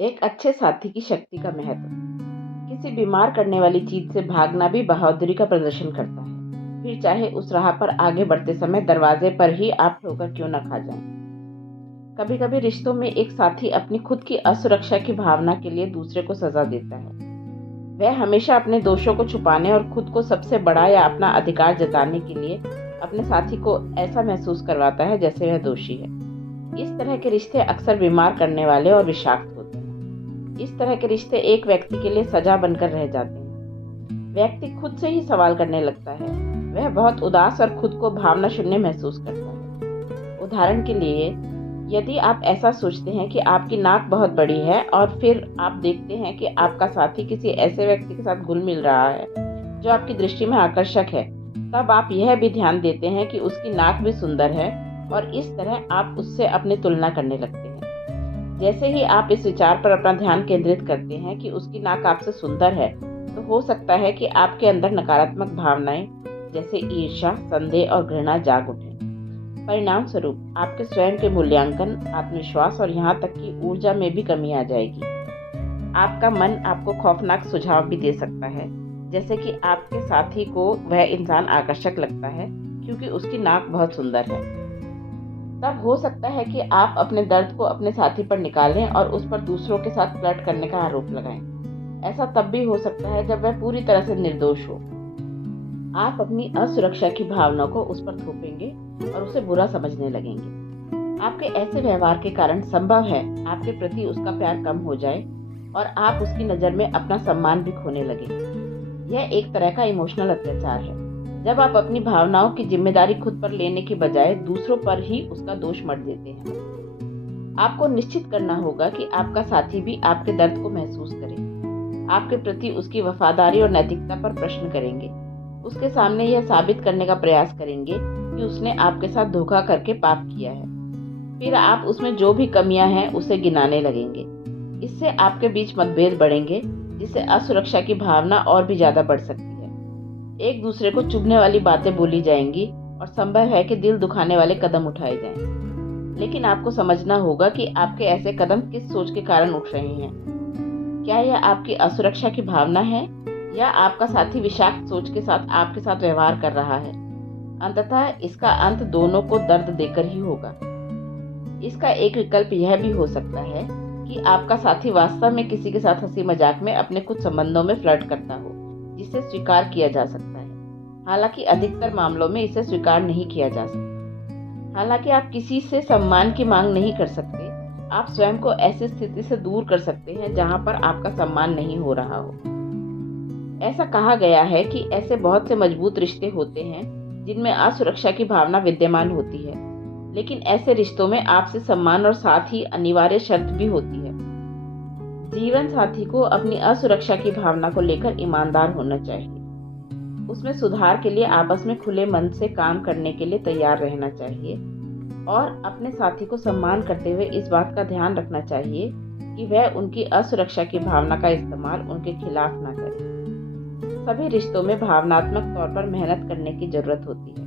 एक अच्छे साथी की शक्ति का महत्व। किसी बीमार करने वाली चीज से भागना भी बहादुरी का प्रदर्शन करता है, फिर चाहे उस राह पर आगे बढ़ते समय दरवाजे पर ही आप ठोकर क्यों न खा जाएं। कभी कभी रिश्तों में एक साथी अपनी खुद की असुरक्षा की भावना के लिए दूसरे को सजा देता है। वह हमेशा अपने दोषों को छुपाने और खुद को सबसे बड़ा या अपना अधिकार जताने के लिए अपने साथी को ऐसा महसूस करवाता है जैसे वह दोषी है। इस तरह के रिश्ते अक्सर बीमार करने वाले और विषाक्त होते हैं। इस तरह के रिश्ते एक व्यक्ति के लिए सजा बनकर रह जाते हैं। व्यक्ति खुद से ही सवाल करने लगता है। वह बहुत उदास और खुद को भावना शून्य महसूस करता है। उदाहरण के लिए, यदि आप ऐसा सोचते हैं कि आपकी नाक बहुत बड़ी है और फिर आप देखते हैं कि आपका साथी किसी ऐसे व्यक्ति के साथ घुल मिल रहा है जो आपकी दृष्टि में आकर्षक है, तब आप यह भी ध्यान देते हैं कि उसकी नाक भी सुंदर है और इस तरह आप उससे अपनी तुलना करने लगते हैं। जैसे ही आप इस विचार पर अपना ध्यान केंद्रित करते हैं कि उसकी नाक आपसे सुंदर है, तो हो सकता है कि आपके अंदर नकारात्मक भावनाएं जैसे ईर्ष्या, संदेह और घृणा जाग उठें। परिणाम स्वरूप आपके स्वयं के मूल्यांकन, आत्मविश्वास और यहाँ तक कि ऊर्जा में भी कमी आ जाएगी। आपका मन आपको खौफनाक सुझाव भी दे सकता है, जैसे कि आपके साथी को वह इंसान आकर्षक लगता है क्योंकि उसकी नाक बहुत सुंदर है। तब हो सकता है कि आप अपने दर्द को अपने साथी पर निकालें और उस पर दूसरों के साथ फ्लर्ट करने का आरोप लगाएं। ऐसा तब भी हो सकता है जब वह पूरी तरह से निर्दोष हो। आप अपनी असुरक्षा की भावना को उस पर थोपेंगे और उसे बुरा समझने लगेंगे। आपके ऐसे व्यवहार के कारण संभव है आपके प्रति उसका प्यार कम हो जाए और आप उसकी नज़र में अपना सम्मान भी खोने लगे। यह एक तरह का इमोशनल अत्याचार है, जब आप अपनी भावनाओं की जिम्मेदारी खुद पर लेने की बजाय दूसरों पर ही उसका दोष मढ़ देते हैं। आपको निश्चित करना होगा कि आपका साथी भी आपके दर्द को महसूस करे। आपके प्रति उसकी वफादारी और नैतिकता पर प्रश्न करेंगे। उसके सामने यह साबित करने का प्रयास करेंगे कि उसने आपके साथ धोखा करके पाप किया है। फिर आप उसमें जो भी कमियां हैं उसे गिनाने लगेंगे। इससे आपके बीच मतभेद बढ़ेंगे, जिससे असुरक्षा की भावना और भी ज्यादा बढ़ सकती है। एक दूसरे को चुभने वाली बातें बोली जाएंगी और संभव है कि दिल दुखाने वाले कदम उठाए जाएं। लेकिन आपको समझना होगा कि आपके ऐसे कदम किस सोच के कारण उठ रहे हैं। क्या यह आपकी असुरक्षा की भावना है या आपका साथी विषाक्त सोच के साथ आपके साथ व्यवहार कर रहा है? अंततः इसका अंत दोनों को दर्द देकर ही होगा। इसका एक विकल्प यह भी हो सकता है कि आपका साथी वास्तव में किसी के साथ हंसी मजाक में अपने कुछ संबंधों में फ्लर्ट करता हो, जिसे स्वीकार किया जा सकता है। हालांकि अधिकतर मामलों में इसे स्वीकार नहीं किया जा सकता। हालांकि आप किसी से सम्मान की मांग नहीं कर सकते, आप स्वयं को ऐसी स्थिति से दूर कर सकते हैं जहां पर आपका सम्मान नहीं हो रहा हो। ऐसा कहा गया है कि ऐसे बहुत से मजबूत रिश्ते होते हैं जिनमें असुरक्षा की भावना विद्यमान होती है, लेकिन ऐसे रिश्तों में आपसी सम्मान और साथ ही अनिवार्य शर्त भी होती है। जीवन साथी को अपनी असुरक्षा की भावना को लेकर ईमानदार होना चाहिए। उसमें सुधार के लिए आपस में खुले मन से काम करने के लिए तैयार रहना चाहिए और अपने साथी को सम्मान करते हुए इस बात का ध्यान रखना चाहिए कि वह उनकी असुरक्षा की भावना का इस्तेमाल उनके खिलाफ ना करे। सभी रिश्तों में भावनात्मक तौर पर मेहनत करने की जरूरत होती है।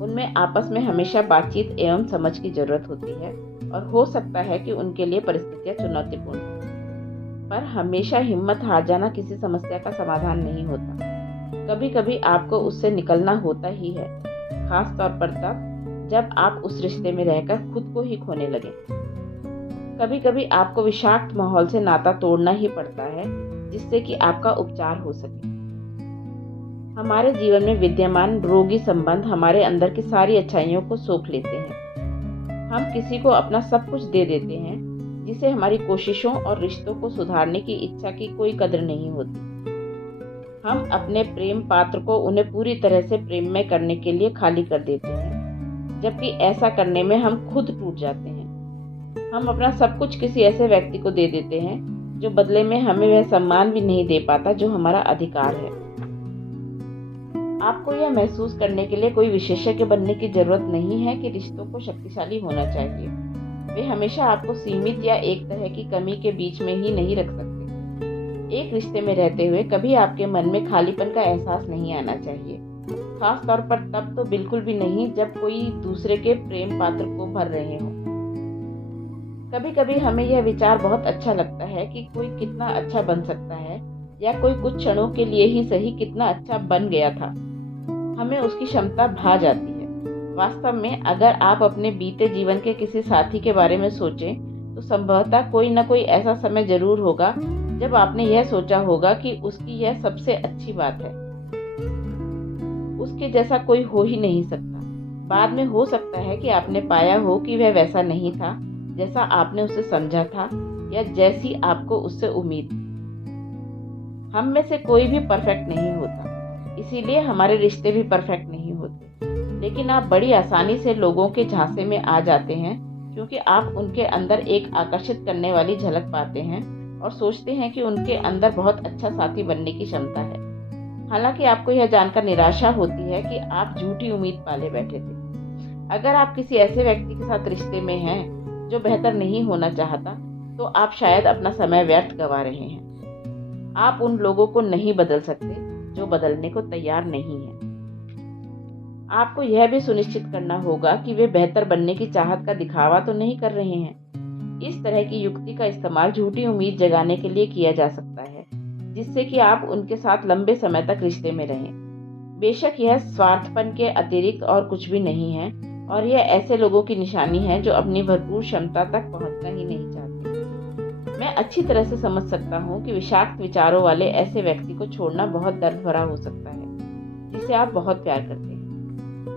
उनमें आपस में हमेशा बातचीत एवं समझ की जरूरत होती है और हो सकता है कि उनके लिए परिस्थितियां चुनौतीपूर्ण हो, पर हमेशा हिम्मत हार जाना किसी समस्या का समाधान नहीं होता। कभी कभी आपको उससे निकलना होता ही है, खास तौर पर तब जब आप उस रिश्ते में रहकर खुद को ही खोने लगे। कभी कभी आपको विषाक्त माहौल से नाता तोड़ना ही पड़ता है, जिससे कि आपका उपचार हो सके। हमारे जीवन में विद्यमान रोगी संबंध हमारे अंदर की सारी अच्छाइयों को सोख लेते हैं। हम किसी को अपना सब कुछ दे देते हैं, जिसे हमारी कोशिशों और रिश्तों को सुधारने की इच्छा की कोई कदर नहीं होती। हम अपने प्रेम पात्र को उन्हें पूरी तरह से प्रेममय करने के लिए खाली कर देते हैं, जबकि ऐसा करने में हम खुद टूट जाते हैं। हम अपना सब कुछ किसी ऐसे व्यक्ति को दे देते हैं जो बदले में हमें वह सम्मान भी नहीं दे पाता जो हमारा अधिकार है। आपको यह महसूस करने के लिए कोई विशेषज्ञ बनने की जरूरत नहीं है कि रिश्तों को शक्तिशाली होना चाहिए। वे हमेशा आपको सीमित या एक तरह की कमी के बीच में ही नहीं रख सकते। एक रिश्ते में रहते हुए कभी आपके मन में खालीपन का एहसास नहीं आना चाहिए, खास तौर पर तब तो बिल्कुल भी नहीं जब कोई दूसरे के प्रेम पात्र को भर रहे हो। कभी कभी हमें यह विचार बहुत अच्छा लगता है कि कोई कितना अच्छा बन सकता है, या कोई कुछ क्षणों के लिए ही सही कितना अच्छा बन गया था। हमें उसकी क्षमता भा जाती है। वास्तव में अगर आप अपने बीते जीवन के किसी साथी के बारे में सोचें तो संभवतः कोई न कोई ऐसा समय जरूर होगा जब आपने यह सोचा होगा कि उसकी यह सबसे अच्छी बात है, उसके जैसा कोई हो ही नहीं सकता। बाद में हो सकता है कि आपने पाया हो कि वह वैसा नहीं था जैसा आपने उसे समझा था या जैसी आपको उससे उम्मीद थी। हम में से कोई भी परफेक्ट नहीं होता, इसीलिए हमारे रिश्ते भी परफेक्ट नहीं होते। लेकिन आप बड़ी आसानी से लोगों के झांसे में आ जाते हैं क्योंकि आप उनके अंदर एक आकर्षित करने वाली झलक पाते हैं और सोचते हैं कि उनके अंदर बहुत अच्छा साथी बनने की क्षमता है। हालांकि आपको यह जानकर निराशा होती है कि आप झूठी उम्मीद पाले बैठे थे। अगर आप किसी ऐसे व्यक्ति के साथ रिश्ते में हैं जो बेहतर नहीं होना चाहता, तो आप शायद अपना समय व्यर्थ गंवा रहे हैं। आप उन लोगों को नहीं बदल सकते जो बदलने को तैयार नहीं है। आपको यह भी सुनिश्चित करना होगा कि वे बेहतर बनने की चाहत का दिखावा तो नहीं कर रहे हैं। इस तरह की युक्ति का इस्तेमाल झूठी उम्मीद जगाने के लिए किया जा सकता है, जिससे कि आप उनके साथ लंबे समय तक रिश्ते में रहें। बेशक यह स्वार्थपन के अतिरिक्त और कुछ भी नहीं है, और यह ऐसे लोगों की निशानी है जो अपनी भरपूर क्षमता तक पहुंचना ही नहीं चाहते। मैं अच्छी तरह से समझ सकता हूँ कि विषाक्त विचारों वाले ऐसे व्यक्ति को छोड़ना बहुत दर्द भरा हो सकता है जिसे आप बहुत प्यार करते हैं।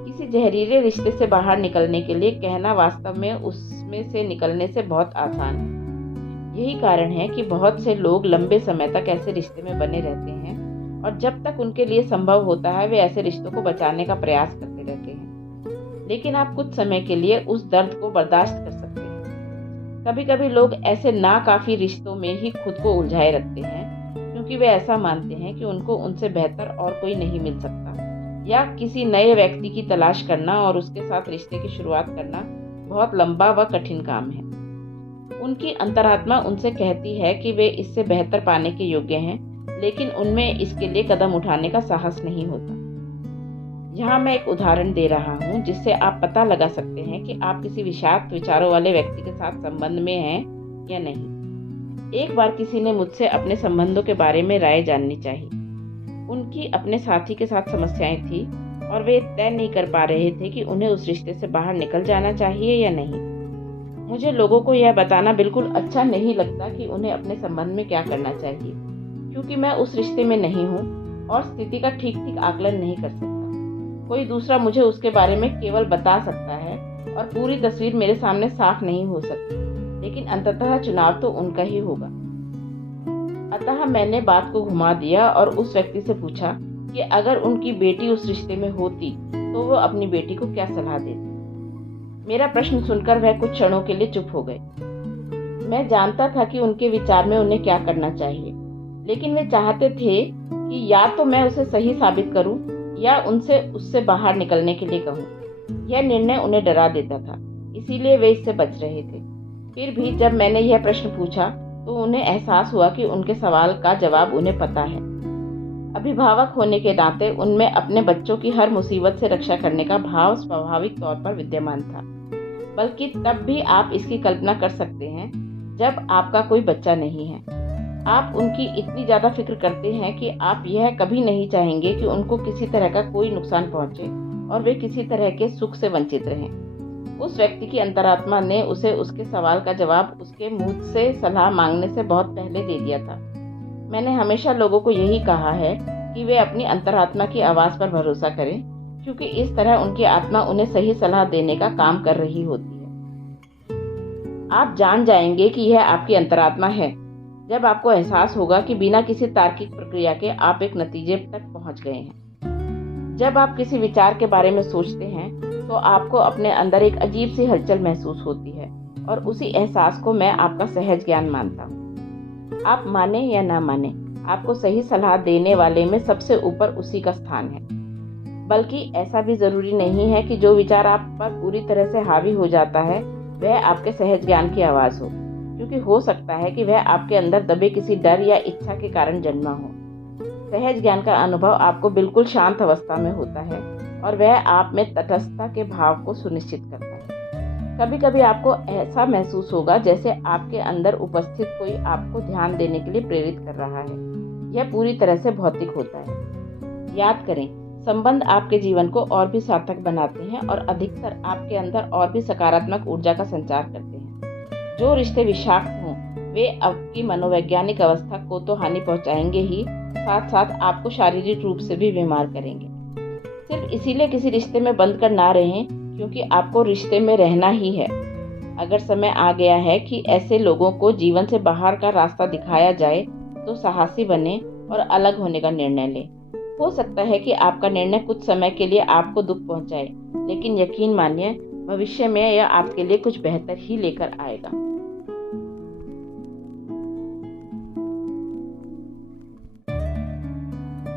किसी जहरीले रिश्ते से बाहर निकलने के लिए कहना वास्तव में उसमें से निकलने से बहुत आसान है। यही कारण है कि बहुत से लोग लंबे समय तक ऐसे रिश्ते में बने रहते हैं, और जब तक उनके लिए संभव होता है वे ऐसे रिश्तों को बचाने का प्रयास करते रहते हैं। लेकिन आप कुछ समय के लिए उस दर्द को बर्दाश्त कर सकते हैं। कभी कभी लोग ऐसे नाकाफी रिश्तों में ही खुद को उलझाए रखते हैं क्योंकि वे ऐसा मानते हैं कि उनको उनसे बेहतर और कोई नहीं मिल सकता, या किसी नए व्यक्ति की तलाश करना और उसके साथ रिश्ते की शुरुआत करना बहुत लंबा व कठिन काम है। उनकी अंतरात्मा उनसे कहती है कि वे इससे बेहतर पाने के योग्य हैं, लेकिन उनमें इसके लिए कदम उठाने का साहस नहीं होता। यहाँ मैं एक उदाहरण दे रहा हूँ जिससे आप पता लगा सकते हैं कि आप किसी विषाक्त विचारों वाले व्यक्ति के साथ संबंध में हैं या नहीं। एक बार किसी ने मुझसे अपने संबंधों के बारे में राय जाननी चाहिए। उनकी अपने साथी के साथ समस्याएं थी और वे तय नहीं कर पा रहे थे कि उन्हें उस रिश्ते से बाहर निकल जाना चाहिए या नहीं। मुझे लोगों को यह बताना बिल्कुल अच्छा नहीं लगता कि उन्हें अपने संबंध में क्या करना चाहिए, क्योंकि मैं उस रिश्ते में नहीं हूँ और स्थिति का ठीक ठीक आकलन नहीं कर सकता। कोई दूसरा मुझे उसके बारे में केवल बता सकता है और पूरी तस्वीर मेरे सामने साफ नहीं हो सकती, लेकिन अंततः चुनाव तो उनका ही होगा। अतः मैंने बात को घुमा दिया और उस व्यक्ति से पूछा कि अगर उनकी बेटी उस रिश्ते में होती तो वो अपनी बेटी को क्या सलाह देती। मेरा प्रश्न सुनकर वह कुछ क्षणों के लिए चुप हो गए। मैं जानता था कि उनके विचार में उन्हें क्या करना चाहिए, लेकिन वे चाहते थे कि या तो मैं उसे सही साबित करूं या उससे बाहर निकलने के लिए कहूं। यह निर्णय उन्हें डरा देता था, इसीलिए वे इससे बच रहे थे। फिर भी जब मैंने यह प्रश्न पूछा तो उन्हें एहसास हुआ कि उनके सवाल का जवाब उन्हें पता है। अभिभावक होने के नाते उनमें अपने बच्चों की हर मुसीबत से रक्षा करने का भाव स्वाभाविक तौर पर विद्यमान था, बल्कि तब भी आप इसकी कल्पना कर सकते हैं जब आपका कोई बच्चा नहीं है। आप उनकी इतनी ज़्यादा फिक्र करते हैं कि आप यह कभी नहीं चाहेंगे कि उनको किसी तरह का कोई नुकसान पहुंचे और वे किसी तरह के सुख से वंचित रहें। उस व्यक्ति की अंतरात्मा ने उसे उसके सवाल का जवाब उसके मुंह से सलाह मांगने से बहुत पहले दे दिया था। मैंने हमेशा लोगों को यही कहा है कि वे अपनी अंतरात्मा की आवाज़ पर भरोसा करें, क्योंकि इस तरह उनकी आत्मा उन्हें सही सलाह देने का काम कर रही होती है। आप जान जाएंगे कि यह आपकी अंतरात्मा है जब आपको एहसास होगा कि बिना किसी तार्किक प्रक्रिया के आप एक नतीजे तक पहुंच गए हैं। जब आप किसी विचार के बारे में सोचते हैं तो आपको अपने अंदर एक अजीब सी हलचल महसूस होती है, और उसी एहसास को मैं आपका सहज ज्ञान मानता हूँ। आप माने या ना माने, आपको सही सलाह देने वाले में सबसे ऊपर उसी का स्थान है। बल्कि ऐसा भी जरूरी नहीं है कि जो विचार आप पर पूरी तरह से हावी हो जाता है वह आपके सहज ज्ञान की आवाज़ हो, क्योंकि हो सकता है कि वह आपके अंदर दबे किसी डर या इच्छा के कारण जन्मा हो। सहज ज्ञान का अनुभव आपको बिल्कुल शांत अवस्था में होता है और वह आप में तटस्थता के भाव को सुनिश्चित करता है। कभी कभी आपको ऐसा महसूस होगा जैसे आपके अंदर उपस्थित कोई आपको ध्यान देने के लिए प्रेरित कर रहा है। यह पूरी तरह से भौतिक होता है। याद करें, संबंध आपके जीवन को और भी सार्थक बनाते हैं और अधिकतर आपके अंदर और भी सकारात्मक ऊर्जा का संचार करते हैं। जो रिश्ते विषाक्त हों, वे आपकी मनोवैज्ञानिक अवस्था को तो हानि पहुंचाएंगे ही, साथ साथ आपको शारीरिक रूप से भी बीमार करेंगे। सिर्फ इसीलिए किसी रिश्ते में बंद कर ना रहें क्योंकि आपको रिश्ते में रहना ही है। अगर समय आ गया है कि ऐसे लोगों को जीवन से बाहर का रास्ता दिखाया जाए तो साहसी बने और अलग होने का निर्णय लें। हो सकता है कि आपका निर्णय कुछ समय के लिए आपको दुख पहुंचाए, लेकिन यकीन मानिए भविष्य में यह आपके लिए कुछ बेहतर ही लेकर आएगा।